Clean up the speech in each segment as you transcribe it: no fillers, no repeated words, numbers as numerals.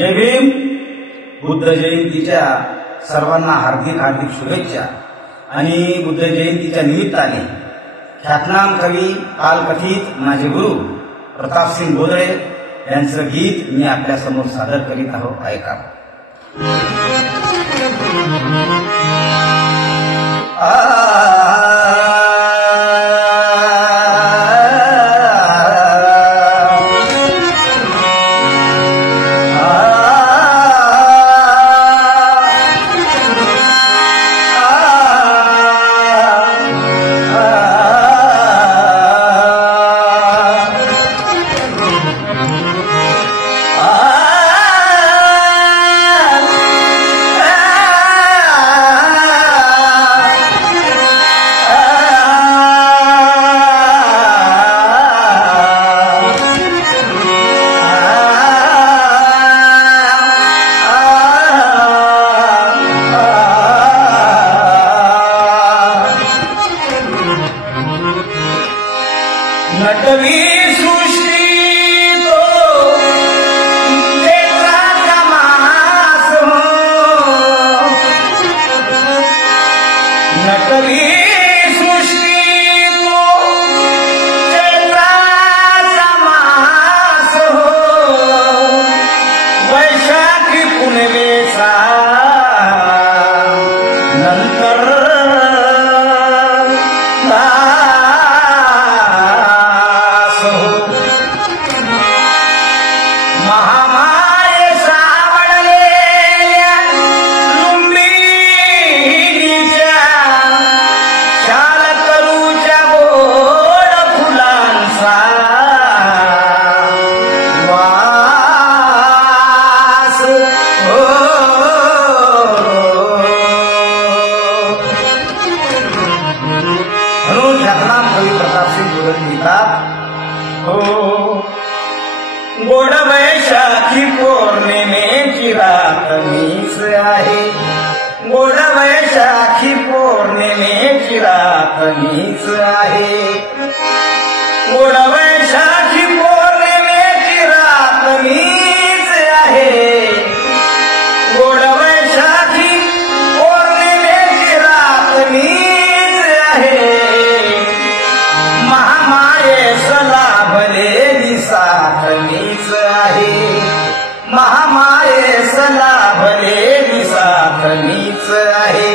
जय भीम. बुद्ध जयंतीच्या सर्वांना हार्दिक हार्दिक शुभेच्छा. आणि बुद्ध जयंतीच्या निमित्ताने ख्यातनाम कवी कालकथित माझे गुरु प्रतापसिंग बोदळे यांचं गीत मी आपल्यासमोर सादर करीत आहोत. ऐका. नटवी सृष्टी तो चैत्राचा मास हो. नटवी सृष्टी तो चैत्राचा मास हो. वैशाखी पुनवेचा नंतर महामाये सावळलेल्या लुंबिनीच्या शाल करूच्या गोड फुलांचा वास हो. म्हणून ख्यातनाम कवी प्रतापसिंग बोदळे लिहितात हो. गोड वैशाखी पौर्णिमेची रात मीच आहे. गोड वैशाखी पौर्णिमेची रात मीच आहे. गोड वैशाखी पौर्णिमेची रात मीच आहे. गोड वैशाखी पौर्णिमेची रात मीच आहे. महामायेस लाभलेली साथ मीच आहे. महामायेस लाभलेली साथ मीच आहे.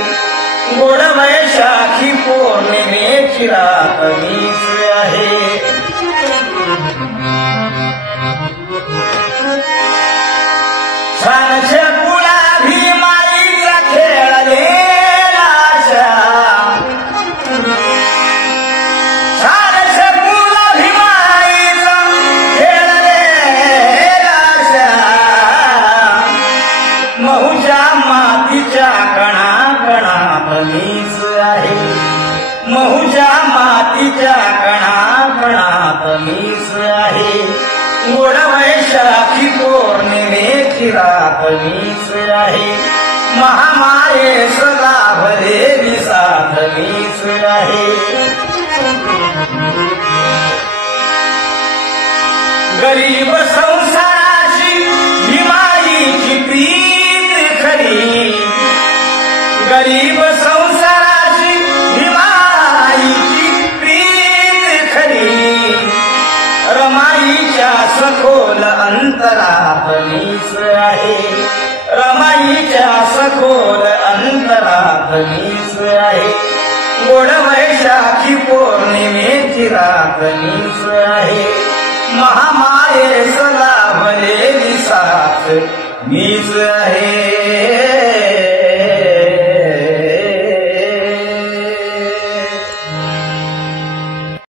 गोड वैशाखी पौर्णिमेची रात मीच आहे. छानशा गुलाबी माईचा खेळलेला छानशा गुलाबी माईचा खेळलेला महूच्या मातीच्या कणा कणात मीच आहे. महूच्या मातीच्या कणा कणात मीच आहे. गोड वैशाखी पौर्णिमेची रात मीच आहे. महामायेस लाभलेली साथ मीच आहे. गरीब संसाराशी ही माईची प्रीत खरी. गरीब संसाराशी ही माईची प्रीत खरी. रमाईच्या सखोल अंतरात मीच आहे. रमाईच्या सखोल अंतरात मीच आहे. गोड वैशाखी पौर्णिमेची रात मीच आहे. महामायेस लाभलेली साथ मीच आहे.